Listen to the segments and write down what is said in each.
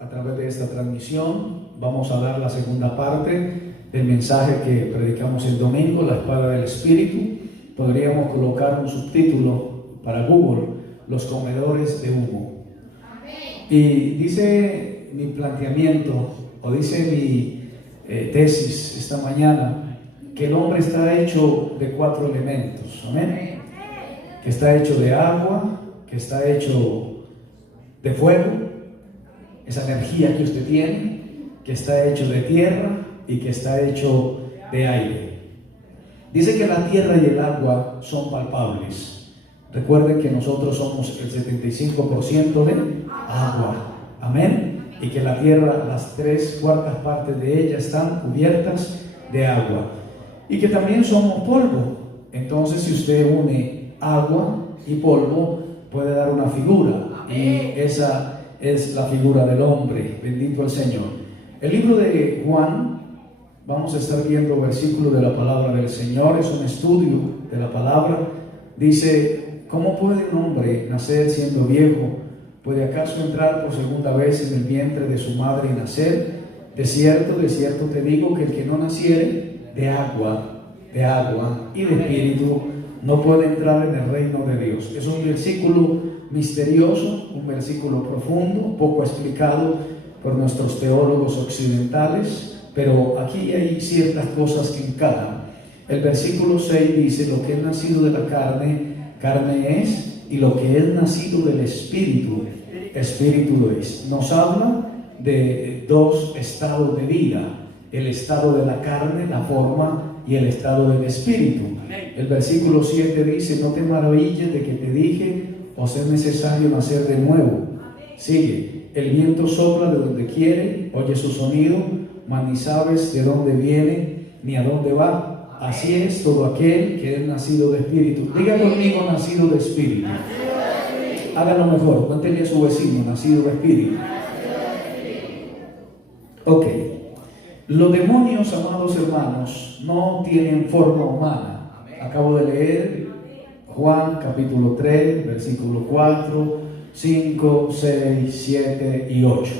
A través de esta transmisión vamos a dar la segunda parte del mensaje que predicamos el domingo, la espada del Espíritu. Podríamos colocar un subtítulo para Google: los comedores de humo. Y dice mi planteamiento, o dice mi tesis esta mañana, que el hombre está hecho de 4 elementos. Amén. Que está hecho de agua, que está hecho de fuego, esa energía que usted tiene, que está hecho de tierra y que está hecho de aire. Dice que la tierra y el agua son palpables. Recuerden que nosotros somos el 75% de agua. Amén. Y que la tierra, las 3/4 partes de ella están cubiertas de agua. Y que también somos polvo. Entonces, si usted une agua y polvo, puede dar una figura. Y esa es la figura del hombre. Bendito el Señor. El libro de Juan, vamos a estar viendo versículos de la palabra del Señor. Es un estudio de la palabra. Dice: ¿cómo puede un hombre nacer siendo viejo? ¿Puede acaso entrar por segunda vez en el vientre de su madre y nacer? De cierto te digo que el que no naciere de agua y de espíritu no puede entrar en el reino de Dios. Es un versículo misterioso, un versículo profundo, poco explicado por nuestros teólogos occidentales, pero aquí hay ciertas cosas que encajan. El versículo 6 dice: lo que es nacido de la carne, carne es, y lo que es nacido del espíritu, espíritu es. Nos habla de 2 estados de vida: el estado de la carne, la forma, y el estado del espíritu. El versículo 7 dice: no te maravilles de que te dije, os es necesario nacer de nuevo. Sigue: el viento sopla de donde quiere, oye su sonido, mas ni sabes de dónde viene ni a dónde va. Así es todo aquel que es nacido de espíritu. Diga conmigo: nacido de espíritu. Hágalo mejor, cuéntele a su vecino: nacido de espíritu. Ok. Los demonios, amados hermanos, no tienen forma humana. Acabo de leer Juan capítulo 3, versículo 4, 5, 6, 7 y 8.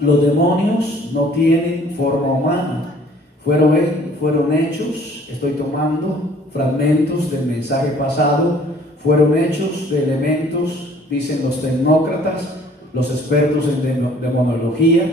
Los demonios no tienen forma humana. Fueron hechos, estoy tomando fragmentos del mensaje pasado, fueron hechos de elementos, dicen los tecnócratas, los expertos en demonología,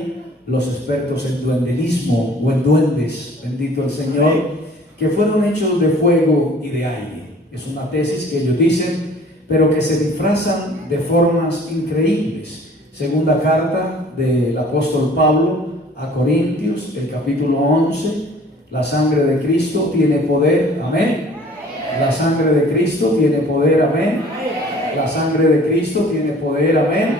los expertos en duendelismo o en duendes, bendito el Señor, que fueron hechos de fuego y de aire. Es una tesis que ellos dicen, pero que se disfrazan de formas increíbles. Segunda carta del apóstol Pablo a Corintios, el capítulo 11: la sangre de Cristo tiene poder, amén. La sangre de Cristo tiene poder, amén. La sangre de Cristo tiene poder, amén.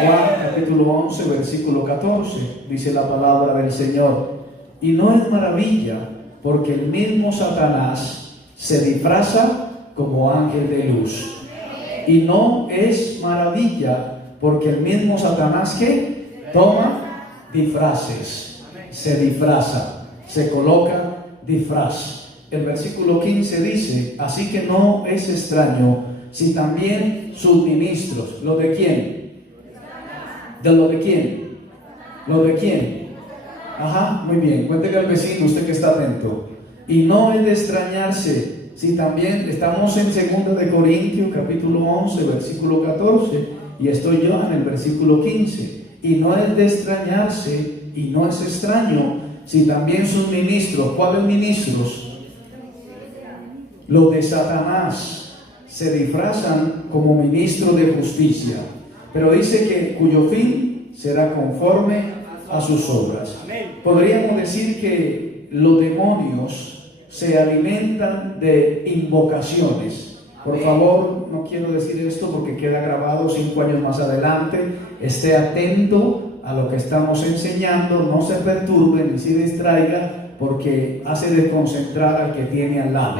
Juan capítulo 11, versículo 14, dice la palabra del Señor: y no es maravilla, porque el mismo Satanás se disfraza como ángel de luz. Y no es maravilla, porque el mismo Satanás que toma disfraces, se disfraza, se coloca disfraz. El versículo 15 dice: así que no es extraño si también sus ministros, ¿los de quién? ¿De lo de quién? ¿Lo de quién? Ajá, muy bien. Cuéntele al vecino, usted que está atento. Y no es de extrañarse si también estamos en 2 de Corintios, capítulo 11, versículo 14, y estoy yo en el versículo 15. Y no es de extrañarse, y no es extraño si también sus ministros, ¿cuáles ministros? Los de Satanás se disfrazan como ministros de justicia. Pero dice que cuyo fin será conforme a sus obras. Podríamos decir que los demonios se alimentan de invocaciones. Por favor, no quiero decir esto porque queda grabado 5 años más adelante. Esté atento a lo que estamos enseñando, no se perturbe ni se distraiga, porque hace desconcentrar al que tiene al lado.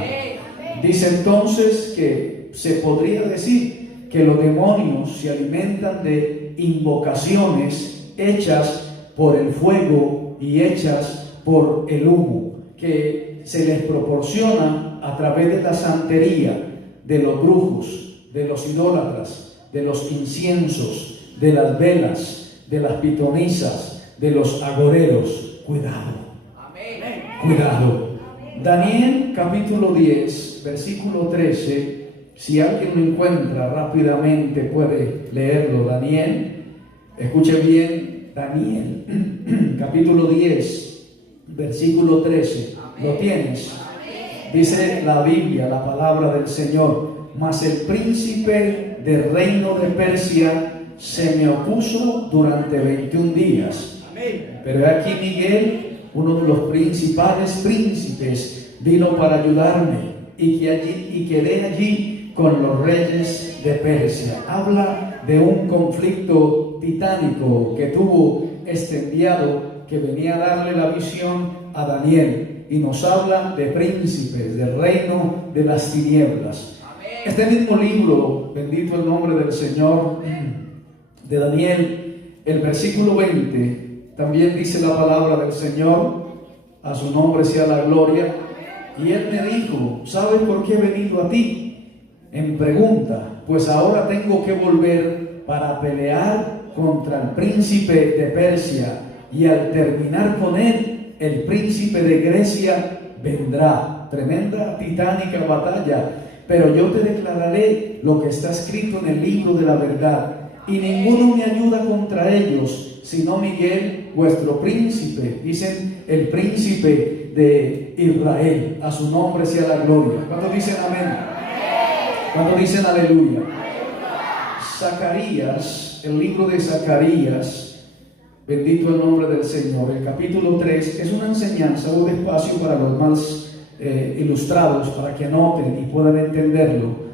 Dice entonces que se podría decir que los demonios se alimentan de invocaciones hechas por el fuego y hechas por el humo, que se les proporciona a través de la santería, de los brujos, de los idólatras, de los inciensos, de las velas, de las pitonisas, de los agoreros. Cuidado. Cuidado. Daniel capítulo 10, versículo 13. Si alguien lo encuentra rápidamente puede leerlo. Daniel, escuche bien, Daniel capítulo 10, versículo 13. ¿Lo tienes? Dice la Biblia, la palabra del Señor: mas el príncipe del reino de Persia se me opuso durante 21 días. Pero aquí Miguel, uno de los principales príncipes, vino para ayudarme y quedé allí con los reyes de Persia. Habla de un conflicto titánico que tuvo este enviado que venía a darle la visión a Daniel, y nos habla de príncipes del reino de las tinieblas. Este mismo libro, bendito el nombre del Señor, de Daniel, el versículo 20, también dice la palabra del Señor: a su nombre sea la gloria. Y él me dijo: ¿sabes por qué he venido a ti? En pregunta, pues ahora tengo que volver para pelear contra el príncipe de Persia, y al terminar con él, el príncipe de Grecia vendrá. Tremenda, titánica batalla. Pero yo te declararé lo que está escrito en el libro de la verdad, y ninguno me ayuda contra ellos, sino Miguel, vuestro príncipe. Dicen el príncipe de Israel. A su nombre sea la gloria. ¿Cuántos dicen amén? ¿Cuántos dicen aleluya? Zacarías, el libro de Zacarías, bendito el nombre del Señor, el capítulo 3, es una enseñanza, un espacio para los más ilustrados, para que anoten y puedan entenderlo.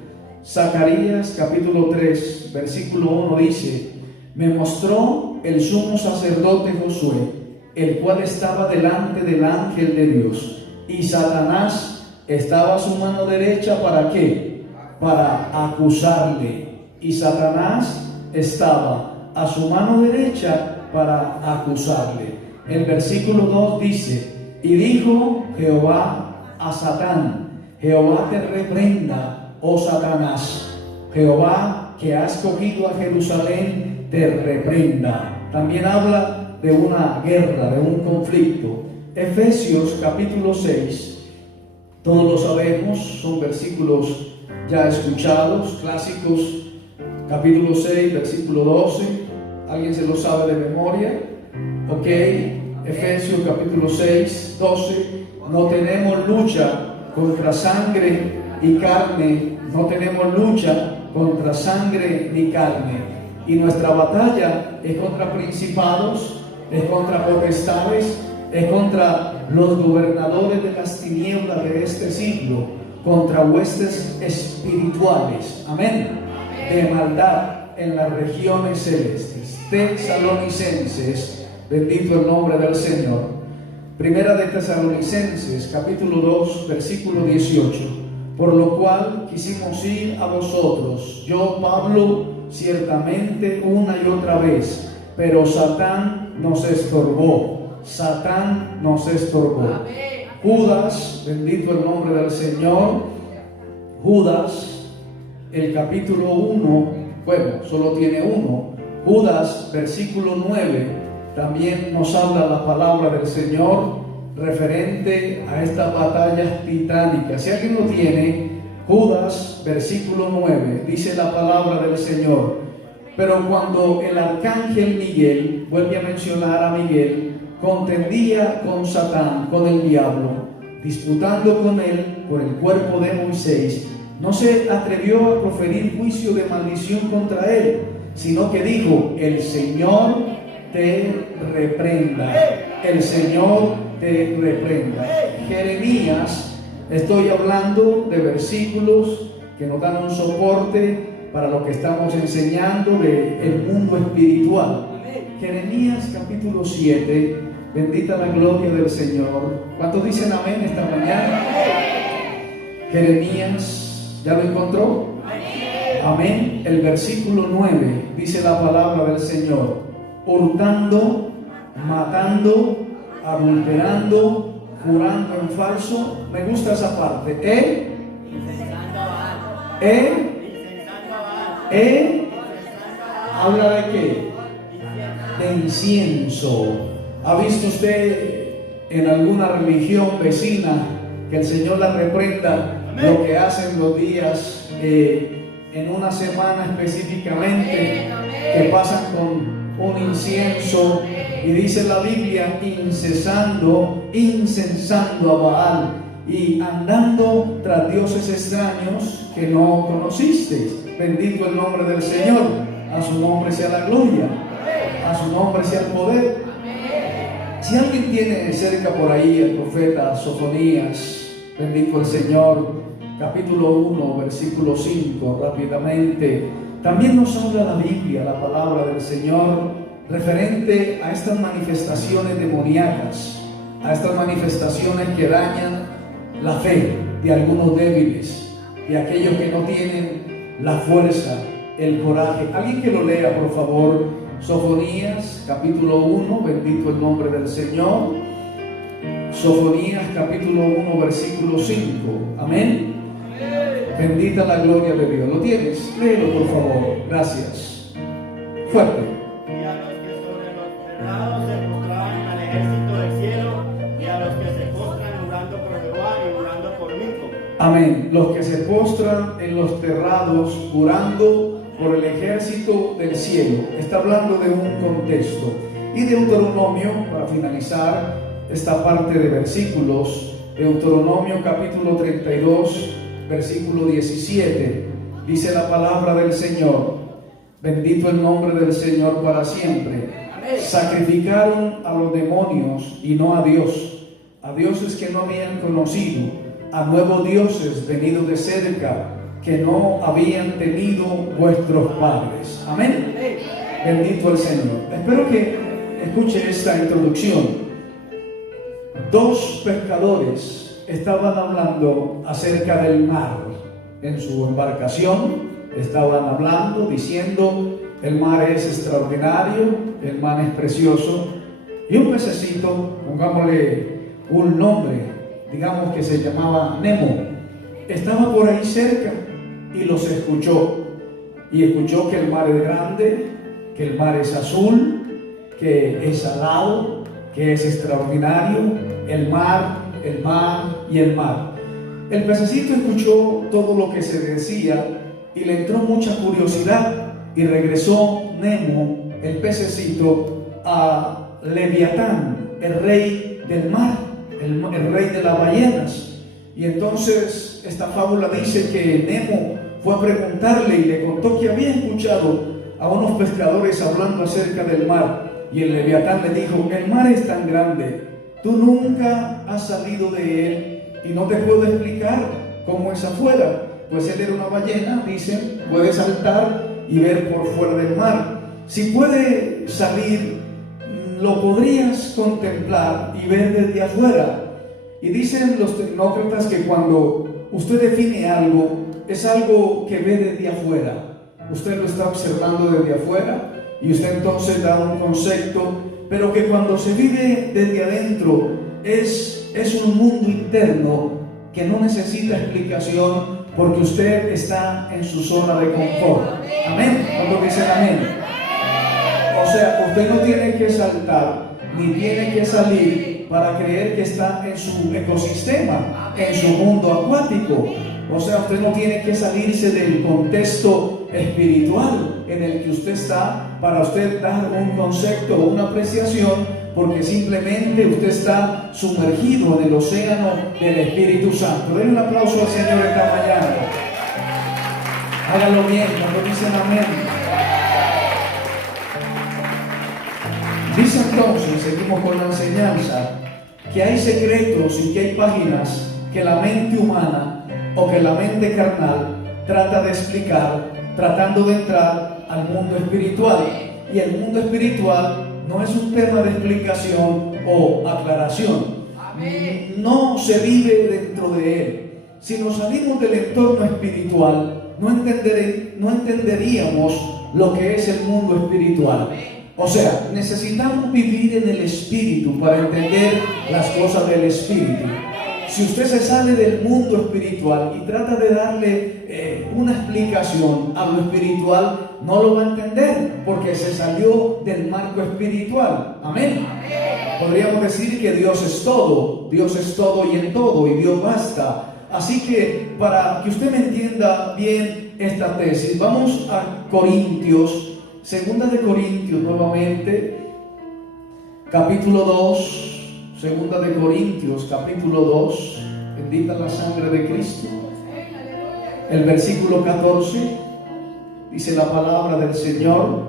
Zacarías capítulo 3, versículo 1 dice: me mostró el sumo sacerdote Josué, el cual estaba delante del ángel de Dios, y Satanás estaba a su mano derecha. ¿Para qué? Para acusarle. Y Satanás estaba a su mano derecha para acusarle. El versículo 2 dice: y dijo Jehová a Satán: Jehová te reprenda, oh Satanás. Jehová, que has cogido a Jerusalén, te reprenda. También habla de una guerra, de un conflicto. Efesios capítulo 6, todos lo sabemos, son versículos ya escuchados, clásicos. Capítulo 6, versículo 12, ¿alguien se lo sabe de memoria? Ok, Efesios capítulo 6, 12. No tenemos lucha contra sangre y carne, no tenemos lucha contra sangre ni carne. Y nuestra batalla es contra principados, es contra potestades, es contra los gobernadores de las tinieblas de este siglo, contra huestes espirituales, amén, de maldad en las regiones celestes. Tesalonicenses, bendito el nombre del Señor. Primera de Tesalonicenses, capítulo 2, versículo 18. Por lo cual quisimos ir a vosotros, yo Pablo, ciertamente una y otra vez, pero Satán nos estorbó. Satán nos estorbó. Judas, bendito el nombre del Señor. Judas, el capítulo 1, bueno, solo tiene uno. Judas, versículo 9. También nos habla la palabra del Señor referente a estas batallas titánicas. Si alguien lo tiene, Judas, versículo 9, dice la palabra del Señor: pero cuando el arcángel Miguel, vuelve a mencionar a Miguel, contendía con Satán, con el diablo, disputando con él por el cuerpo de Moisés, no se atrevió a proferir juicio de maldición contra él, sino que dijo: el Señor te reprenda, el Señor te reprenda. Jeremías Estoy hablando de versículos que nos dan un soporte para lo que estamos enseñando del mundo espiritual. Jeremías capítulo 7, bendita la gloria del Señor. ¿Cuántos dicen amén esta mañana? Jeremías, ¿ya lo encontró? Amén. El versículo 9 dice la palabra del Señor: hurtando, matando, adulterando, jurando en falso. Me gusta esa parte. ¿Habla de qué? De incienso. ¿Ha visto usted en alguna religión vecina que el Señor la reprenda lo que hacen los días en una semana específicamente, que pasan con un incienso? Y dice la Biblia, incensando a Baal y andando tras dioses extraños que no conocisteis. Bendito el nombre del Señor. A su nombre sea la gloria, a su nombre sea el poder. Si alguien tiene cerca por ahí el profeta Sofonías, bendito el Señor, capítulo 1, versículo 5, rápidamente, también nos habla la Biblia, la palabra del Señor, referente a estas manifestaciones demoníacas, a estas manifestaciones que dañan la fe de algunos débiles, de aquellos que no tienen la fuerza, el coraje. Alguien que lo lea, por favor. Sofonías capítulo 1, bendito el nombre del Señor. Sofonías capítulo 1, versículo 5. Amén. Bendita la gloria de Dios. ¿Lo tienes? Léelo, por favor. Gracias. Fuerte. Y a los que sobre los terrados se postraban al ejército del cielo, y a los que se postran jurando por Jehová y jurando por Nico. Amén. Los que se postran en los terrados jurando por el ejército del cielo. Está hablando de un contexto. Y Deuteronomio, para finalizar esta parte de versículos, Deuteronomio capítulo 32, versículo 17, dice la palabra del Señor: bendito el nombre del Señor para siempre. Sacrificaron a los demonios y no a Dios, a dioses que no habían conocido, a nuevos dioses venidos de cerca, que no habían tenido vuestros padres. Amén. Bendito el Señor. Espero que escuche esta introducción. Dos pescadores estaban hablando acerca del mar. En su embarcación estaban hablando, diciendo: el mar es extraordinario, el mar es precioso. Y un pececito, pongámosle un nombre, digamos que se llamaba Nemo, estaba por ahí cerca y los escuchó. Y escuchó que el mar es grande, que el mar es azul, que es salado, que es extraordinario. El mar y el mar. El pececito escuchó todo lo que se decía y le entró mucha curiosidad. Y regresó Nemo, el pececito, a Leviatán, el rey del mar, el rey de las ballenas. Y entonces esta fábula dice que Nemo fue a preguntarle y le contó que había escuchado a unos pescadores hablando acerca del mar. Y el Leviatán le dijo: el mar es tan grande, tú nunca has salido de él y no te puedo explicar cómo es afuera. Pues él era una ballena, dicen, puede saltar y ver por fuera del mar. Si puede salir, lo podrías contemplar y ver desde afuera. Y dicen los tecnócratas que cuando usted define algo, es algo que ve desde afuera. Usted lo está observando desde afuera y usted entonces da un concepto, pero que cuando se vive desde adentro es un mundo interno que no necesita explicación, porque usted está en su zona de confort. Amén. ¿Cuántos dicen amén? O sea, usted no tiene que saltar ni tiene que salir para creer que está en su ecosistema, en su mundo acuático. O sea, usted no tiene que salirse del contexto espiritual en el que usted está para usted dar un concepto o una apreciación, porque simplemente usted está sumergido en el océano del Espíritu Santo. Denle un aplauso al Señor esta mañana. Hágalo bien, cuando dicen amén. Dice entonces, seguimos con la enseñanza, que hay secretos y que hay páginas que la mente humana o que la mente carnal trata de explicar, tratando de entrar al mundo espiritual. Y el mundo espiritual no es un tema de explicación o aclaración. No se vive dentro de él. Si nos salimos del entorno espiritual, no entenderíamos lo que es el mundo espiritual. O sea, necesitamos vivir en el espíritu para entender las cosas del espíritu. Si usted se sale del mundo espiritual y trata de darle una explicación a lo espiritual, no lo va a entender porque se salió del marco espiritual. Amén. Podríamos decir que Dios es todo y en todo, y Dios basta. Así que para que usted me entienda bien esta tesis, vamos a Corintios, segunda de Corintios nuevamente, capítulo 2. Segunda de Corintios, capítulo 2, bendita la sangre de Cristo. El versículo 14, dice la palabra del Señor: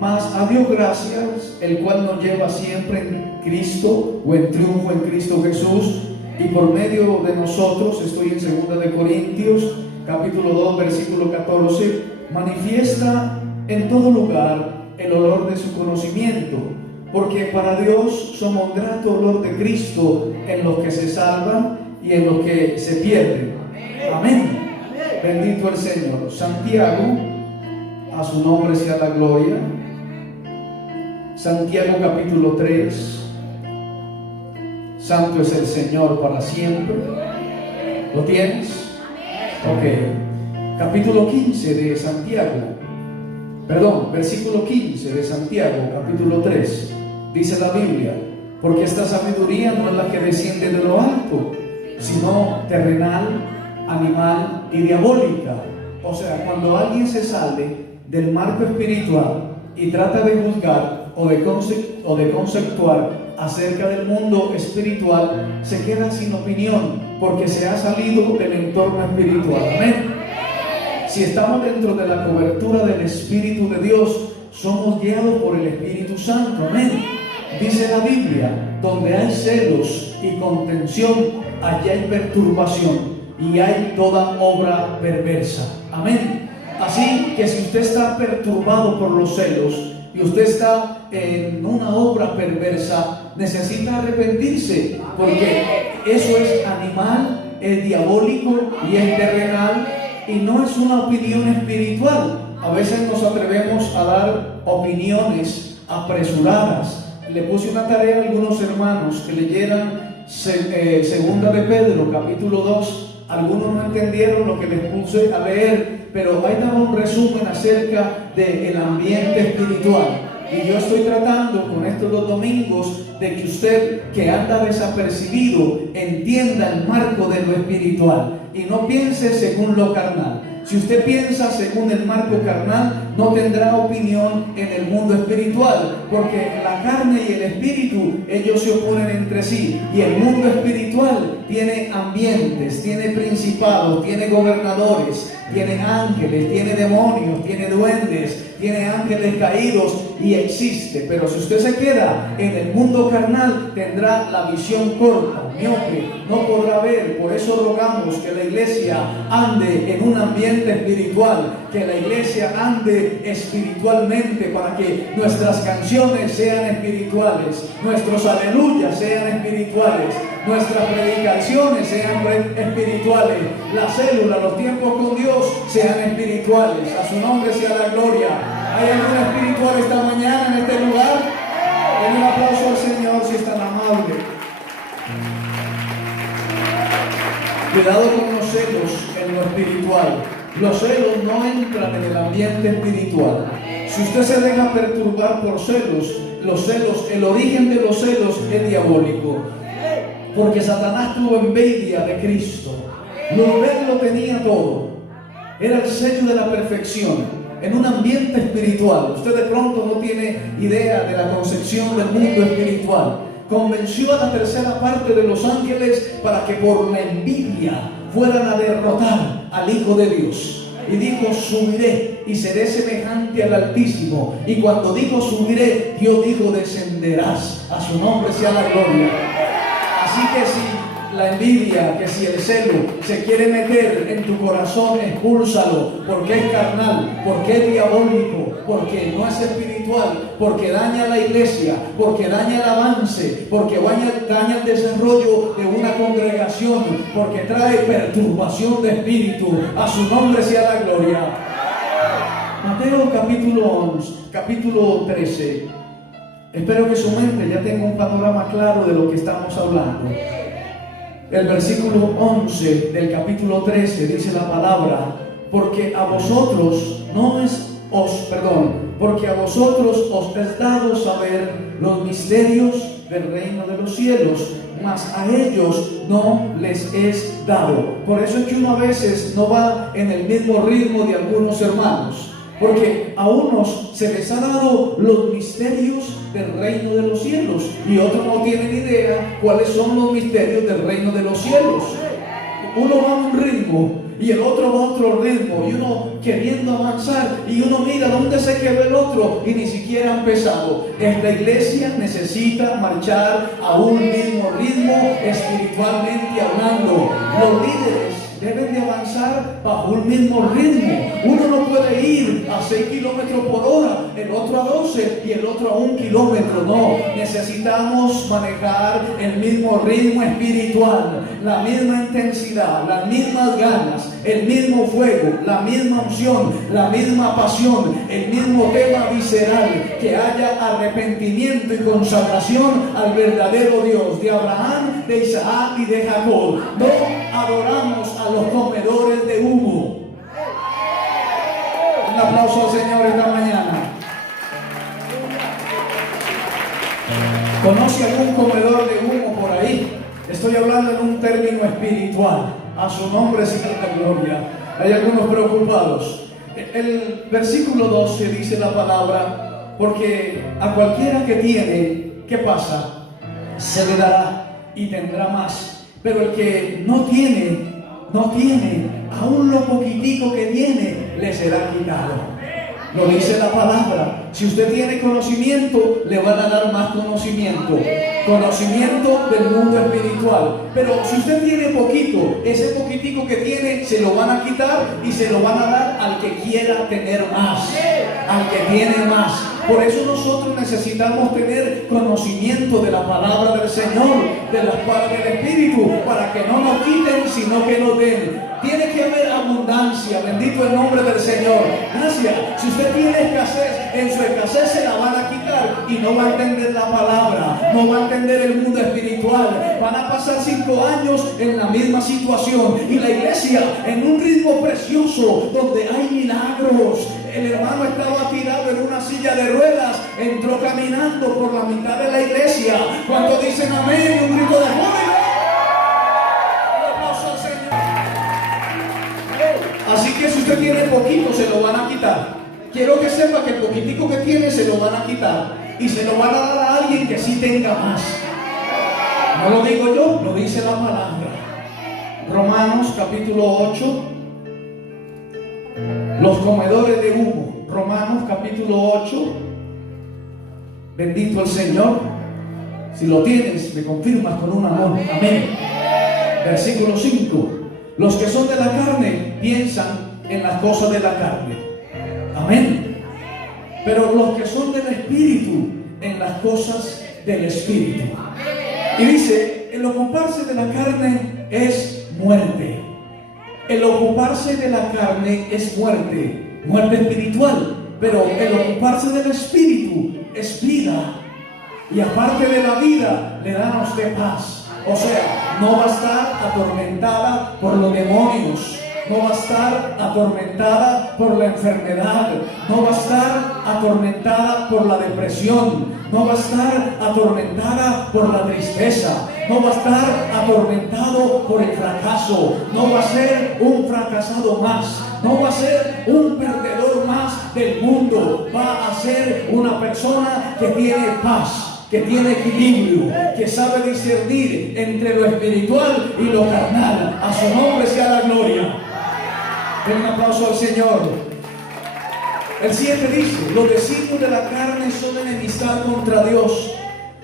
mas a Dios gracias, el cual nos lleva siempre en Cristo, o en triunfo en Cristo Jesús, y por medio de nosotros, estoy en segunda de Corintios, capítulo 2, versículo 14, manifiesta en todo lugar el olor de su conocimiento. Porque para Dios somos grato olor de Cristo en los que se salvan y en los que se pierden. Amén. Bendito el Señor. Santiago, a su nombre sea la gloria. Santiago capítulo 3. Santo es el Señor para siempre. ¿Lo tienes? Ok. Capítulo 15 de Santiago. Perdón, versículo 15 de Santiago, capítulo 3. Dice la Biblia: porque esta sabiduría no es la que desciende de lo alto, sino terrenal, animal y diabólica. O sea, cuando alguien se sale del marco espiritual y trata de juzgar o de conceptuar acerca del mundo espiritual, se queda sin opinión porque se ha salido del entorno espiritual. Amén. Si estamos dentro de la cobertura del Espíritu de Dios, somos guiados por el Espíritu Santo. Amén. Dice la Biblia: donde hay celos y contención, allí hay perturbación y hay toda obra perversa. Amén. Así que si usted está perturbado por los celos y usted está en una obra perversa, necesita arrepentirse, porque eso es animal, es diabólico y es terrenal, y no es una opinión espiritual. A veces nos atrevemos a dar opiniones apresuradas. Le puse una tarea a algunos hermanos que leyeran segunda de Pedro, capítulo 2. Algunos no entendieron lo que les puse a leer, pero ahí daba un resumen acerca del ambiente espiritual. Y yo estoy tratando con estos 2 domingos de que usted, que anda desapercibido, entienda el marco de lo espiritual y no piense según lo carnal. Si usted piensa según el marco carnal, no tendrá opinión en el mundo espiritual, porque la carne y el espíritu, ellos se oponen entre sí, y el mundo espiritual tiene ambientes, tiene principados, tiene gobernadores, tiene ángeles, tiene demonios, tiene duendes, tiene ángeles caídos, y existe. Pero si usted se queda en el mundo carnal, tendrá la visión corta, miope, no podrá ver. Por eso rogamos que la iglesia ande en un ambiente espiritual, que la iglesia ande espiritualmente, para que nuestras canciones sean espirituales, nuestros aleluyas sean espirituales, nuestras predicaciones sean espirituales, la célula, los tiempos con Dios sean espirituales. A su nombre sea la gloria. ¿Hay algún espiritual esta mañana en este lugar? Den un aplauso al Señor si es tan amable. Cuidado con los celos en lo espiritual. Los celos no entran en el ambiente espiritual. Si usted se deja perturbar por celos, los celos, el origen de los celos es diabólico. Porque Satanás tuvo envidia de Cristo. Él lo tenía todo. Era el sello de la perfección. En un ambiente espiritual, usted de pronto no tiene idea de la concepción del mundo espiritual. Convenció a la tercera parte de los ángeles para que por la envidia fueran a derrotar al Hijo de Dios. Y dijo: subiré y seré semejante al Altísimo. Y cuando dijo subiré, Dios dijo: descenderás. A su nombre sea la gloria. Así que si la envidia, que si el celo se quiere meter en tu corazón, expúlsalo, porque es carnal, porque es diabólico, porque no es espiritual, porque daña la iglesia, porque daña el avance, porque daña el desarrollo de una congregación, porque trae perturbación de espíritu. A su nombre sea la gloria. Mateo capítulo 13. Espero que su mente ya tenga un panorama claro de lo que estamos hablando. El versículo 11 del capítulo 13 dice la palabra: porque a vosotros os es dado saber los misterios del reino de los cielos, mas a ellos no les es dado. Por eso es que uno a veces no va en el mismo ritmo de algunos hermanos, porque a unos se les ha dado los misterios del reino de los cielos y otros no tienen idea cuáles son los misterios del reino de los cielos. Uno va a un ritmo y el otro va a otro ritmo, y uno queriendo avanzar, y uno mira dónde se quedó el otro y ni siquiera ha empezado. Esta iglesia necesita marchar a un mismo ritmo espiritualmente hablando. Los líderes deben de avanzar bajo un mismo ritmo. Uno no puede ir a 6 kilómetros por hora, el otro a 12 y el otro a 1 kilómetro. No, necesitamos manejar el mismo ritmo espiritual, la misma intensidad, las mismas ganas, el mismo fuego, la misma unción, la misma pasión, el mismo tema visceral, que haya arrepentimiento y consagración al verdadero Dios de Abraham, de Isaac y de Jacob. No adoramos a los comedores de humo. Un aplauso al Señor esta mañana. ¿Conoce algún comedor de humo por ahí? Estoy hablando en un término espiritual. A su nombre sea la gloria. Hay algunos preocupados. El versículo 12 dice la palabra: porque a cualquiera que tiene, ¿qué pasa? Se le dará y tendrá más. Pero el que no tiene, aún lo poquitico que tiene, le será quitado. Lo dice la palabra. Si usted tiene conocimiento, le van a dar más conocimiento del mundo espiritual. Pero si usted tiene poquito, ese poquitico que tiene se lo van a quitar y se lo van a dar al que quiera tener más, al que tiene más. Por eso nosotros necesitamos tener conocimiento de la palabra del Señor, de la espada del Espíritu, para que no nos quiten, sino que nos den. Tiene que haber abundancia, bendito el nombre del Señor. Gracias. Si usted tiene escasez, en su escasez se la van a quitar y no va a entender la palabra, no va a entender el mundo espiritual. Van a pasar 5 años en la misma situación y la iglesia en un ritmo precioso donde hay milagros. El hermano estaba tirado en una silla de ruedas, entró caminando por la mitad de la iglesia. ¿Cuántos dicen amén? Un grito de júbilo. Así que si usted tiene poquito, se lo van a quitar. Quiero que sepa que el poquitico que tiene se lo van a quitar y se lo van a dar a alguien que sí tenga más. No lo digo yo, lo dice la palabra. Romanos capítulo 8. Los comedores de humo. Romanos capítulo 8. Bendito el Señor. Si lo tienes, me confirmas con un amor. Amén. Versículo 5. Los que son de la carne piensan en las cosas de la carne. Amén. Pero los que son del Espíritu, en las cosas del Espíritu. Y dice, el ocuparse de la carne es muerte. El ocuparse de la carne es muerte, muerte espiritual. Pero el ocuparse del Espíritu es vida. Y aparte de la vida, le dan a usted paz. O sea, no va a estar atormentada por los demonios, no va a estar atormentada por la enfermedad, no va a estar atormentada por la depresión, no va a estar atormentada por la tristeza, no va a estar atormentado por el fracaso, no va a ser un fracasado más, no va a ser un perdedor más del mundo, va a ser una persona que tiene paz, que tiene equilibrio, que sabe discernir entre lo espiritual y lo carnal. A su nombre sea la gloria. Den un aplauso al Señor. El 7 dice: los designios de la carne son enemistad contra Dios,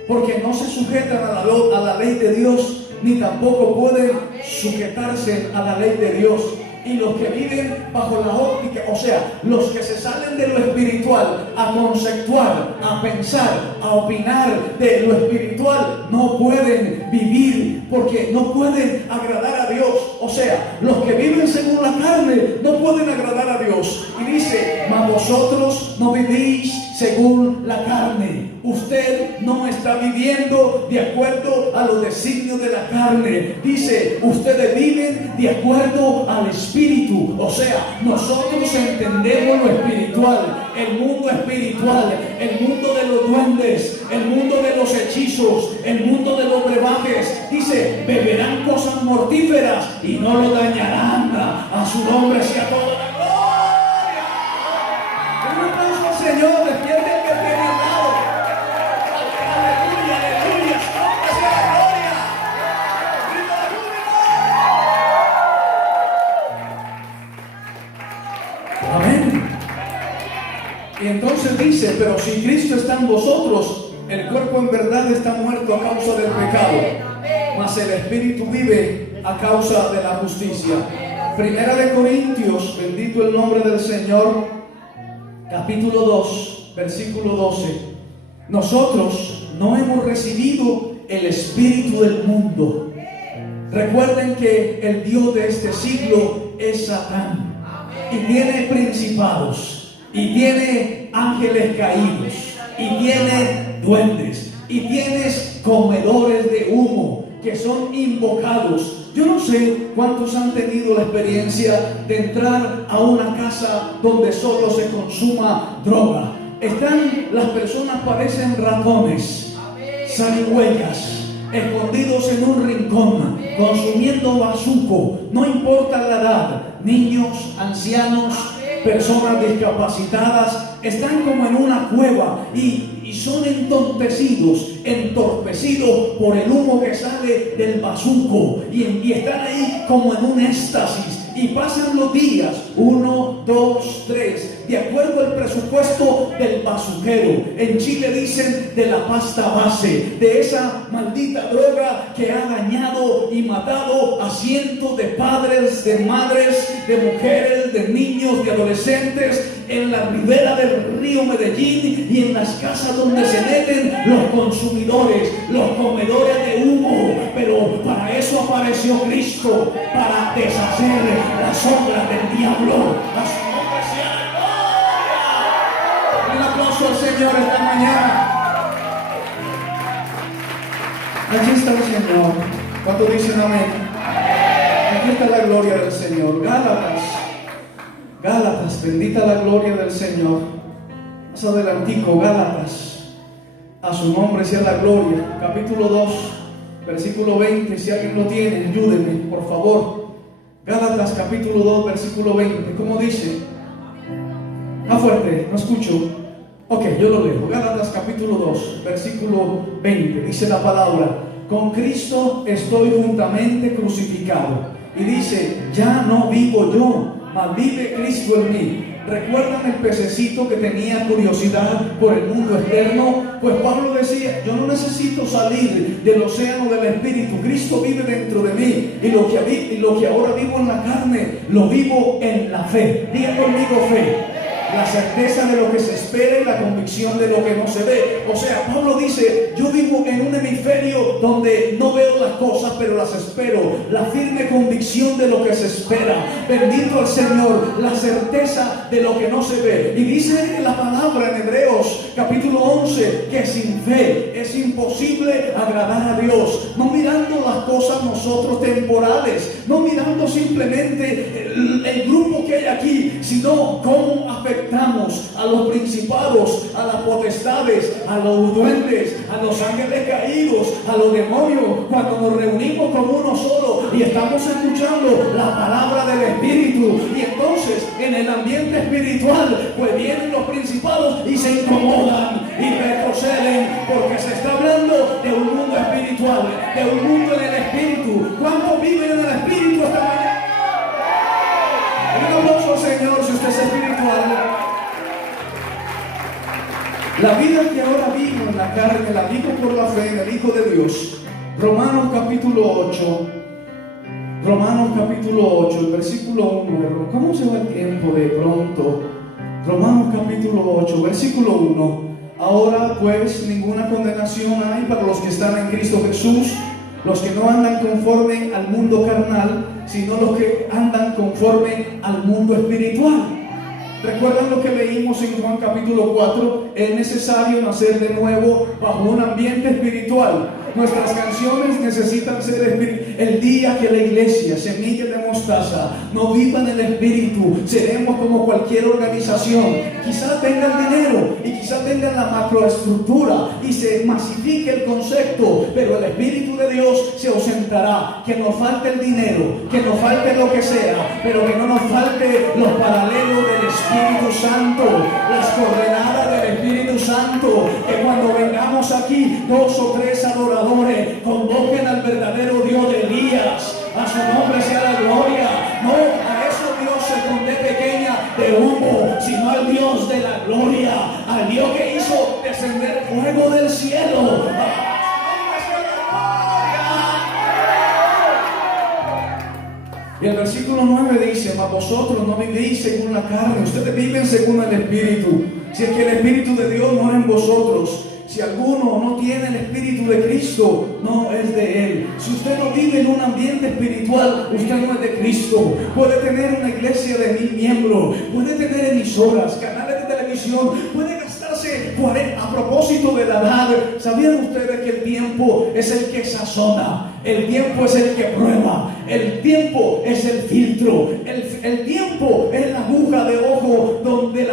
porque no se sujetan a la ley de Dios, ni tampoco pueden sujetarse a la ley de Dios. Y los que viven bajo la óptica, o sea, los que se salen de lo espiritual a conceptuar, a pensar, a opinar de lo espiritual, no pueden vivir porque no pueden agradar a Dios. O sea, los que viven según la carne no pueden agradar a Dios. Y dice, mas vosotros no vivís según la carne. Usted no está viviendo de acuerdo a los designios de la carne. Dice, ustedes viven de acuerdo al Espíritu. O sea, nosotros entendemos lo espiritual, el mundo espiritual, el mundo de los duendes, el mundo de los hechizos, el mundo de los brebajes. Dice, beberán cosas mortíferas y no lo dañarán. A su nombre sea toda la gloria. Un aplauso al Señor, despierte el que tiene al lado. Aleluya, aleluya, su nombre sea la gloria. ¡Viva la gloria! Amén. Y entonces dice, pero si Cristo está en vosotros, el cuerpo en verdad está muerto a causa del pecado, mas el Espíritu vive a causa de la justicia. Primera de Corintios, bendito el nombre del Señor, capítulo 2, versículo 12. Nosotros no hemos recibido el espíritu del mundo. Recuerden que el Dios de este siglo es Satán y tiene principados y tiene ángeles caídos y tiene duendes y tienes comedores de humo que son invocados. Yo no sé cuántos han tenido la experiencia de entrar a una casa donde solo se consuma droga. Las personas parecen ratones, zarigüeyas, escondidos en un rincón, consumiendo bazuco, no importa la edad, niños, ancianos, personas discapacitadas, están como en una cueva y son entorpecidos por el humo que sale del bazuco y están ahí como en un éxtasis. Y pasan los días, 1, 2, 3, de acuerdo al presupuesto del bazuquero. En Chile dicen de la pasta base, de esa maldita droga que ha dañado y matado a cientos de padres, de madres, de mujeres, de niños, de adolescentes, en la ribera del río Medellín y en las casas donde se meten los consumidores, los comedores de humo. Pero para eso apareció Cristo, para deshacer las obras del diablo. A su nombre sea la gloria. Un aplauso al Señor esta mañana. Aquí está el Señor. ¿Cuántos dicen amén? Aquí está la gloria del Señor. Gálatas, bendita la gloria del Señor. Más adelantico, Gálatas, a su nombre sea la gloria. Capítulo 2, versículo 20. Si alguien lo tiene, ayúdenme, por favor. Gálatas capítulo 2, versículo 20. ¿Cómo dice? Fuerte, no escucho. Ok, yo lo leo. Gálatas capítulo 2, versículo 20. Dice la palabra: con Cristo estoy juntamente crucificado. Y dice, ya no vivo yo, mas vive Cristo en mí. ¿Recuerdan el pececito que tenía curiosidad por el mundo externo? Pues Pablo decía, yo no necesito salir del océano del Espíritu. Cristo vive dentro de mí. Y lo que ahora vivo en la carne, lo vivo en la fe. Diga conmigo fe. La certeza de lo que se espera y la convicción de lo que no se ve. O sea, Pablo dice, yo vivo en un hemisferio donde no veo las cosas, pero las espero. La firme convicción de lo que se espera. Bendito el Señor, la certeza de lo que no se ve. Y dice la palabra en Hebreos capítulo 11, que sin fe es imposible agradar a Dios. No mirando las cosas nosotros temporales, no mirando simplemente el grupo que hay aquí, sino cómo afectamos a los principados, a las potestades, a los duendes, a los ángeles caídos, a los demonios, cuando nos reunimos como uno solo y estamos escuchando la palabra del Espíritu. Y entonces en el ambiente espiritual pues vienen los principados y se incomodan y retroceden, porque se está hablando de un mundo espiritual, de un mundo en el Espíritu. ¿Cuántos viven en el Espíritu esta mañana? Un aplauso al Señor si usted es espiritual. La vida que ahora vivo en la carne, la vivo por la fe en el Hijo de Dios. Romanos capítulo 8. Romanos capítulo 8, el versículo 1. ¿Cómo se va el tiempo de pronto? Romanos capítulo 8, versículo 1. Ahora pues ninguna condenación hay para los que están en Cristo Jesús, los que no andan conforme al mundo carnal, sino los que andan conforme al mundo espiritual. ¿Recuerdan lo que leímos en Juan capítulo 4? Es necesario nacer de nuevo bajo un ambiente espiritual. Nuestras canciones necesitan ser espirituales. El día que la iglesia, semilla de mostaza, no viva en el espíritu, seremos como cualquier organización. Quizás tengan dinero y quizás tengan la macroestructura y se masifique el concepto, pero el Espíritu de Dios se ausentará. Que nos falte el dinero, que nos falte lo que sea, pero que no nos falte los paralelos del Espíritu Santo, las coordenadas del Espíritu Santo. Que cuando vengamos aquí, 2 o 3 adoradores convoquen al verdadero Dios de Elías. A su nombre sea la gloria. No a esos dioses con D pequeña de humo, sino al Dios de la gloria, al Dios que hizo descender fuego del cielo. Y el versículo 9 dice: mas vosotros no vivís según la carne, ustedes viven según el Espíritu. Si es que el Espíritu de Dios no es en vosotros. Si alguno no tiene el Espíritu de Cristo, no es de Él. Si usted no vive en un ambiente espiritual, usted no es de Cristo. Puede tener una iglesia de 1000 miembros, puede tener emisoras, canales de televisión, puede gastarse a propósito de la edad. ¿Sabían ustedes que el tiempo es el que sazona? El tiempo es el que prueba. El tiempo es el filtro. El tiempo es la aguja de ojo donde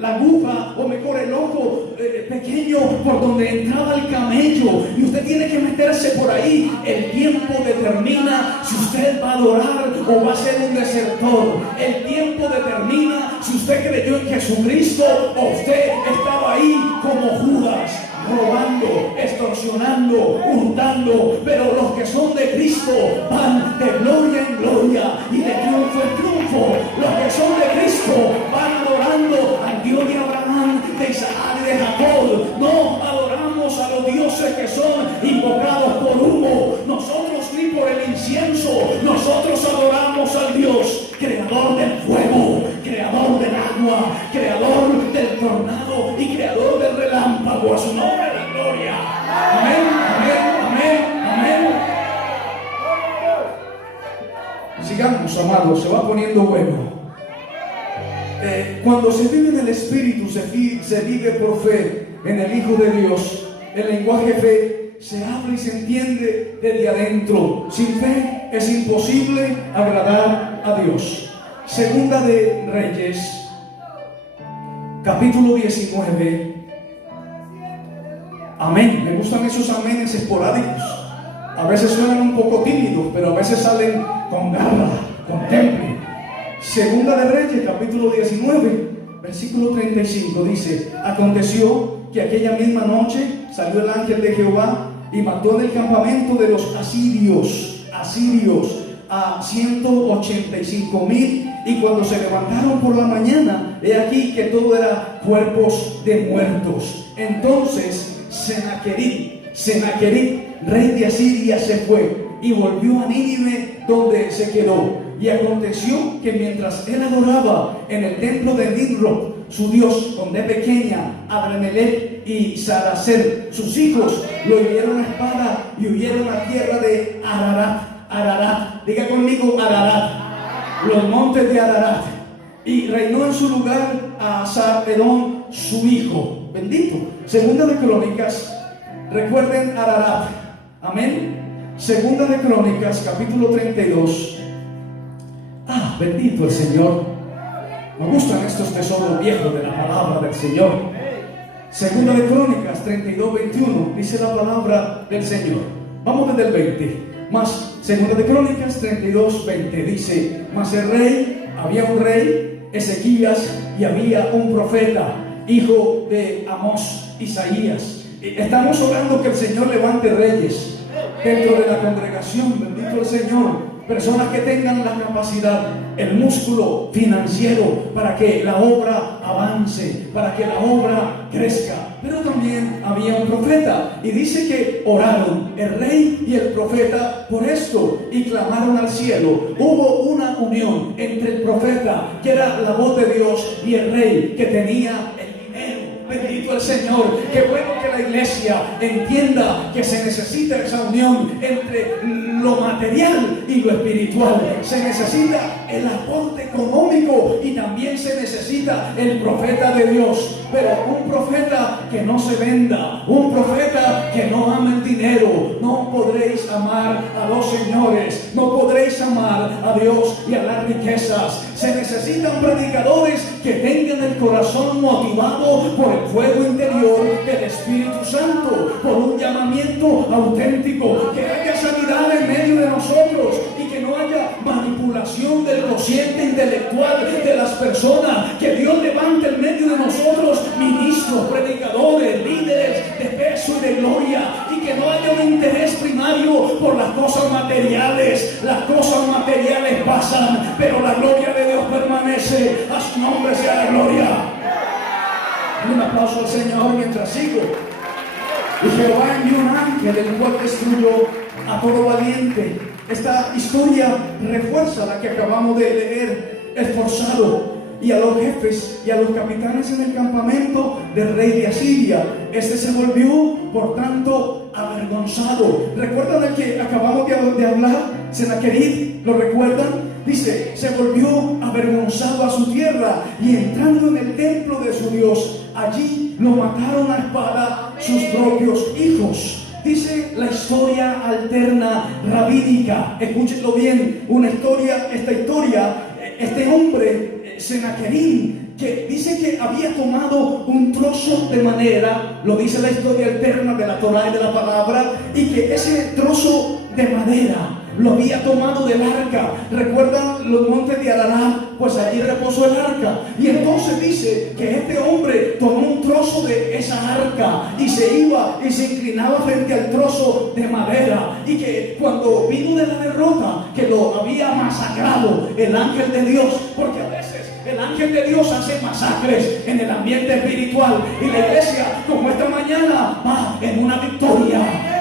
la aguja, o mejor el ojo pequeño por donde entraba el camello, y usted tiene que meterse por ahí. El tiempo determina si usted va a adorar o va a ser un desertor. El tiempo determina si usted creyó en Jesucristo o usted estaba ahí como Judas, robando, extorsionando, hurtando. Pero los que son de Cristo van de gloria en gloria y de triunfo en triunfo. Los que son de Cristo van adorando al Dios de Abraham, de Isaac y de Jacob. No adoramos a los dioses que son invocados por humo. Nosotros ni por el incienso. Nosotros adoramos al Dios creador del fuego, creador del agua, creador del tornado y creador del relámpago. A su nombre la gloria. Amén, amén, amén, amén. Sigamos, amados, se va poniendo bueno. Cuando se vive en el Espíritu, se vive por fe en el Hijo de Dios. El lenguaje fe se habla y se entiende desde adentro. Sin fe es imposible agradar a Dios. Segunda de Reyes, capítulo 19. Amén. Me gustan esos amenes esporádicos. A veces suenan un poco tímidos, pero a veces salen con garra, con temple. Segunda de Reyes, capítulo 19, versículo 35, dice: aconteció que aquella misma noche salió el ángel de Jehová y mató en el campamento de los asirios a 185,000. Y cuando se levantaron por la mañana, he aquí que todo era cuerpos de muertos. Entonces Senaquerib, rey de Asiria, se fue y volvió a Nínive, donde se quedó. Y aconteció que mientras él adoraba en el templo de Nimrod, su dios, con D pequeña, Adremelech y Saracer, sus hijos, lo hirieron a espada y huyeron a tierra de Ararat. Diga conmigo, Ararat. Los montes de Ararat. Y reinó en su lugar a Sarpedón, su hijo. Bendito. Segunda de Crónicas. Recuerden Ararat. Amén. Segunda de Crónicas, capítulo 32. Ah, bendito el Señor. Me gustan estos tesoros viejos de la palabra del Señor. Segunda de Crónicas 32:21 dice la palabra del Señor. Vamos desde el 20. Segunda de Crónicas 32:20 dice: había un rey, Ezequías, y había un profeta, hijo de Amós, Isaías. Estamos orando que el Señor levante reyes dentro de la congregación. Bendito el Señor. Personas que tengan la capacidad, el músculo financiero para que la obra avance, para que la obra crezca, pero también había un profeta. Y dice que oraron el rey y el profeta por esto y clamaron al cielo. Hubo una unión entre el profeta, que era la voz de Dios, y el rey, que tenía el dinero. Bendito el Señor. Qué bueno que la iglesia entienda que se necesita esa unión entre lo material y lo espiritual. Se necesita el aporte económico y también se necesita el profeta de Dios. Pero un profeta que no se venda, un profeta que no ama el dinero. No podréis amar a dos señores, no podréis amar a Dios y a las riquezas. Se necesitan predicadores que tengan el corazón motivado por el fuego interior del Espíritu Santo, por un llamamiento auténtico, que haya sanidad en medio de nosotros y que no haya manipulación del cociente intelectual de las personas. Que Dios levante en medio de nosotros ministros, predicadores, líderes de peso y de gloria, y que no haya un interés primario por las cosas materiales. Las cosas materiales pasan, pero la gloria de Dios permanece. A su nombre sea la gloria. Un aplauso al Señor mientras sigo. Y Jehová envió un ángel, el cual destruyó a todo valiente. Esta historia refuerza la que acabamos de leer. Esforzado, y a los jefes y a los capitanes en el campamento del rey de Asiria. Este se volvió, por tanto, avergonzado. ¿Recuerdan el que acabamos de hablar? Sennacherib, ¿lo recuerdan? Dice, se volvió avergonzado a su tierra, y entrando en el templo de su Dios, allí lo mataron a espada sus propios hijos. Dice la historia alterna rabínica. Escúchenlo bien, esta historia, este hombre, Sennacherib, que dice que había tomado un trozo de madera, lo dice la historia alterna de la Torá y de la palabra, y que ese trozo de madera lo había tomado del arca. ¿Recuerdan los montes de Ararat? Pues allí reposó el arca. Y entonces dice que este hombre tomó un trozo de esa arca y se iba y se inclinaba frente al trozo de madera, y que cuando vino de la derrota, que lo había masacrado el ángel de Dios, porque a veces el ángel de Dios hace masacres en el ambiente espiritual, y la iglesia, como esta mañana, va en una victoria,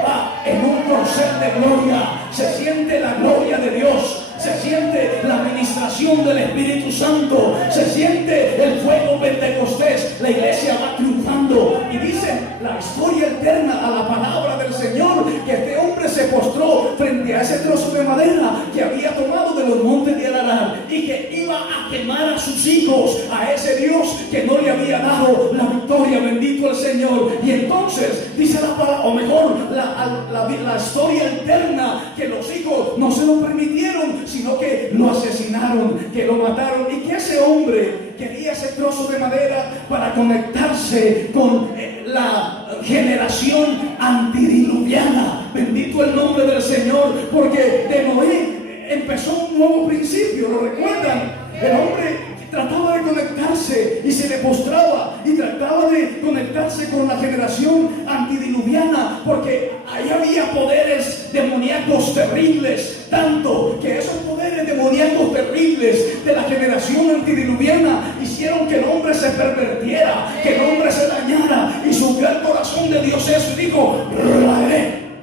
va en un corcel de gloria. Se siente la gloria de Dios, se siente la administración del Espíritu Santo, se siente el fuego pentecostés. La iglesia va triunfando, y dice la historia eterna a la palabra del Señor que este hombre se postró frente a ese trozo de madera que había tomado de los montes de Ararat, y que iba a quemar a sus hijos, a ese Dios que no le había dado la victoria. Bendito el Señor. Y entonces dice la palabra, o mejor la historia eterna, que los hijos no se lo permitieron, sino que lo asesinaron, que lo mataron, y que ese hombre quería ese trozo de madera para conectarse con la generación antidiluviana. Bendito el nombre del Señor, porque de Noé empezó un nuevo principio. ¿Lo recuerdan? El hombre trataba de conectarse y se le postraba, y trataba de conectarse con la generación antidiluviana, porque ahí había poderes demoníacos terribles, tanto que esos poderes demoníacos terribles de la generación antidiluviana hicieron que el hombre se pervertiera, que el hombre se dañara, y subió al corazón de Dios eso y dijo: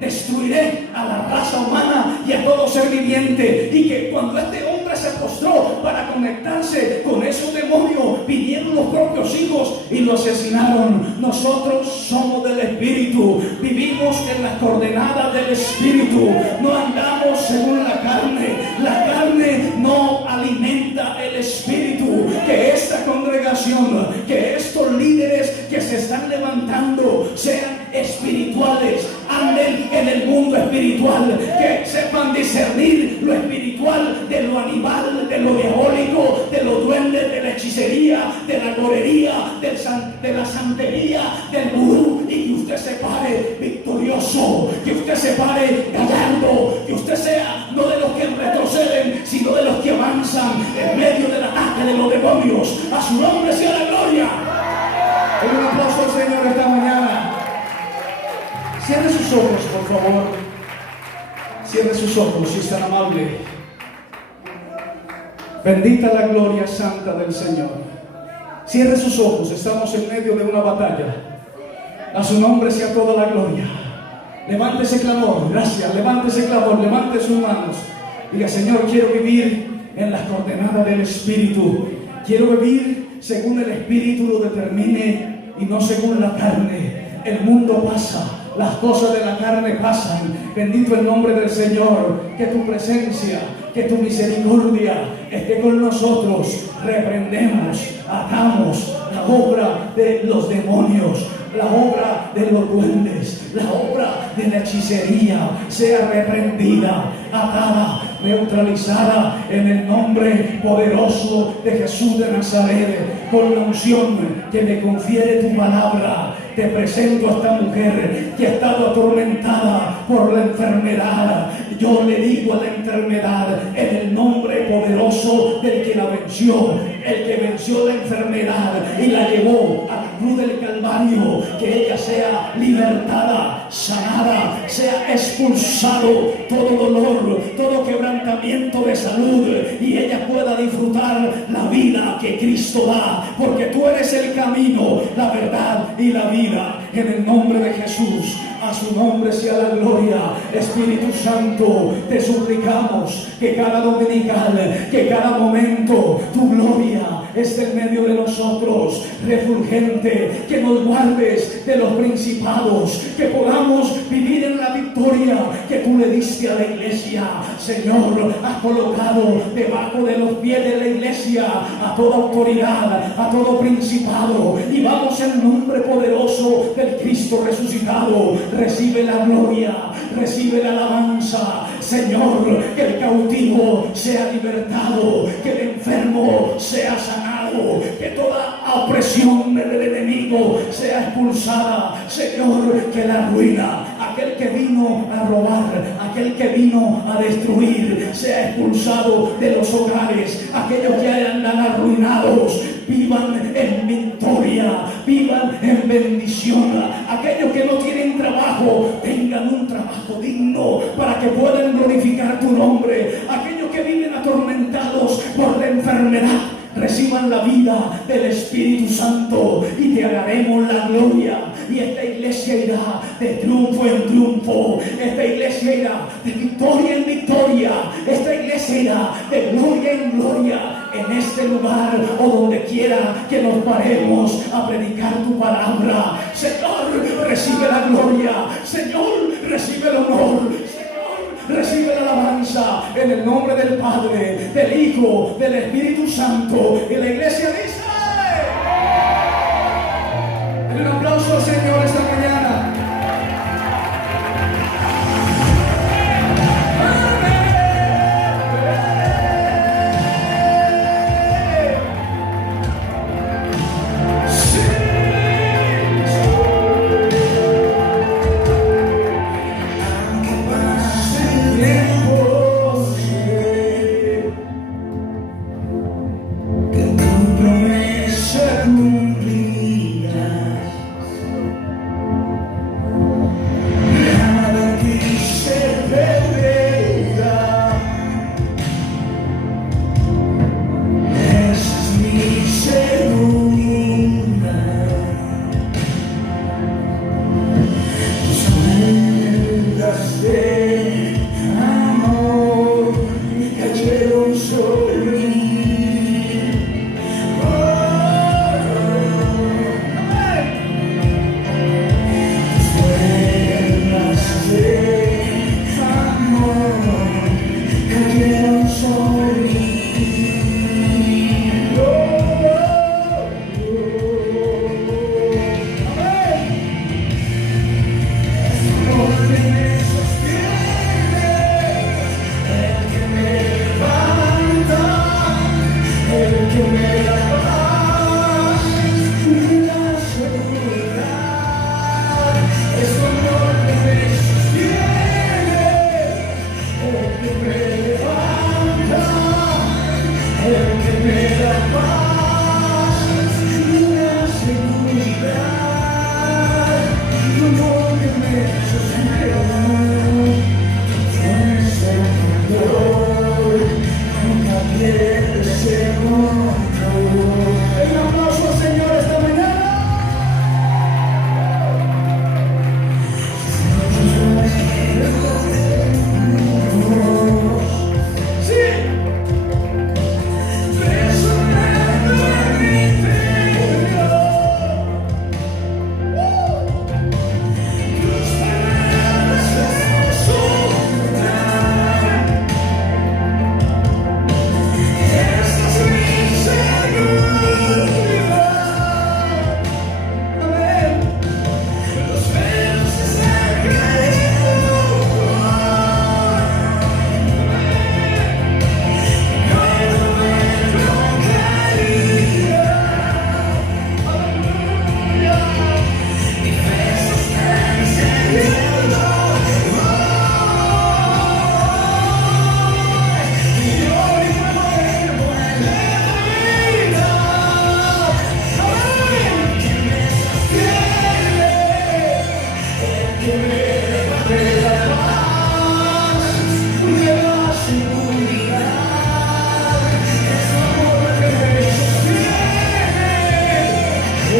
destruiré a la raza humana y a todo ser viviente. Y que cuando este hombre se postró para conectarse con esos demonios, vinieron los propios hijos y lo asesinaron. Nosotros somos del Espíritu, vivimos en las coordenadas del Espíritu, no andamos según la carne. La carne no alimenta el Espíritu. Que esta congregación, que estos líderes que se están levantando sean espirituales, anden en el mundo espiritual, que sepan discernir lo espiritual de lo animal, de lo diabólico, de los duendes, de la hechicería, de la gorería, de la santería, del vudú, y que usted se pare victorioso, que usted se pare gallardo, que usted sea no de los que retroceden, sino de los que avanzan en medio del ataque de los demonios. A su nombre sea la gloria. Un aplauso al Señor esta mañana. Cierre sus ojos, por favor. Cierre sus ojos, si es tan amable. Bendita la gloria santa del Señor. Cierre sus ojos, estamos en medio de una batalla. A su nombre sea toda la gloria. Levante ese clamor, gracias, levante ese clamor, levante sus manos. Diga: Señor, quiero vivir en las coordenadas del Espíritu. Quiero vivir según el Espíritu lo determine y no según la carne. El mundo pasa, las cosas de la carne pasan. Bendito el nombre del Señor. Que tu presencia, que tu misericordia esté con nosotros. Reprendemos, atamos la obra de los demonios, la obra de los duendes, la obra de la hechicería sea reprendida, atada, neutralizada en el nombre poderoso de Jesús de Nazaret. Con la unción que me confiere tu palabra, te presento a esta mujer que ha estado atormentada por la enfermedad. Yo le digo a la enfermedad, en el nombre poderoso del que la venció, el que venció la enfermedad y la llevó a la cruz del Calvario, que ella sea libertada, sanada, sea expulsado todo dolor, todo quebrantamiento de salud, y ella pueda disfrutar la vida que Cristo da, porque tú eres el camino, la verdad y la vida. En el nombre de Jesús, a su nombre sea la gloria. Espíritu Santo, te suplicamos que cada dominical, que cada momento tu gloria esté en medio de nosotros, refulgente, que nos guardes de los principados, que podamos vivir en la victoria que tú le diste a la iglesia. Señor, has colocado debajo de los pies de la iglesia a toda autoridad, a todo principado, y vamos en el nombre poderoso del Cristo resucitado. Recibe la gloria, recibe la alabanza. Señor, que el cautivo sea libertado, que el enfermo sea sanado, que toda opresión del enemigo sea expulsada. Señor, que la ruina, aquel que vino a robar, aquel que vino a destruir, sea expulsado de los hogares. Aquellos que andan arruinados, vivan en victoria, vivan en bendición. Aquellos que no tienen trabajo, tengan un trabajo digno para que puedan glorificar tu nombre. Aquellos que viven atormentados por la enfermedad, reciban la vida del Espíritu Santo y te haremos la gloria. Y esta iglesia irá de triunfo en triunfo, esta iglesia irá de victoria en victoria, esta iglesia irá de gloria en gloria en este lugar o donde quiera que nos paremos a predicar tu palabra. Señor, recibe la gloria. Señor, recibe el honor. Recibe la alabanza en el nombre del Padre, del Hijo, del Espíritu Santo. Y la iglesia dice: denle un aplauso al Señor esta mañana.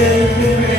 el primer